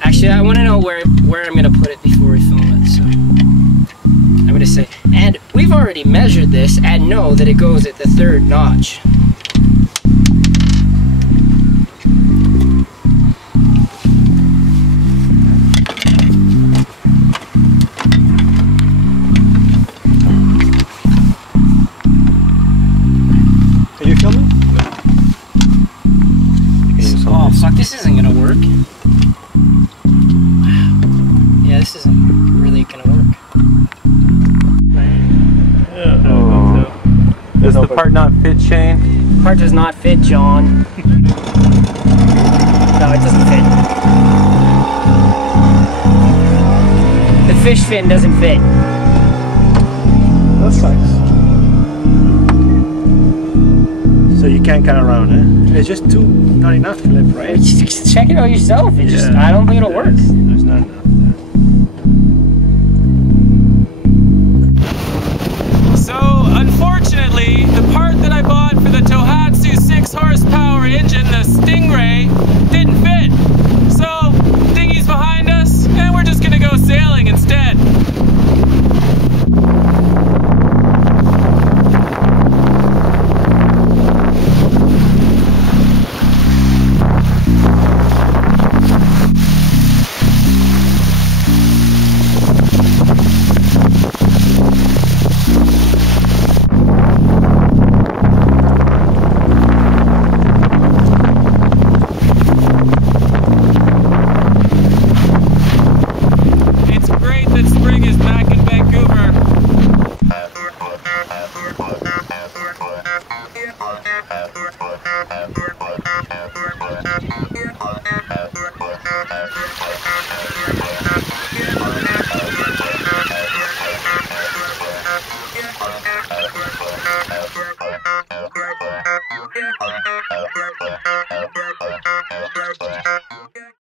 Actually, I want to know where I'm going to put it before we film it, so I'm going to say, and we've already measured this and know that it goes at the 3rd notch. Are you filming? Oh fuck, this isn't going to work. Yeah, this isn't really gonna work. Yeah, oh. Does the part not fit, Shane? Part does not fit, John. No, it doesn't fit. The fish fin doesn't fit. That sucks. So you can't cut around, eh? It's just not enough lip, right? Just check it out yourself. It just, I don't think it'll work. There's not.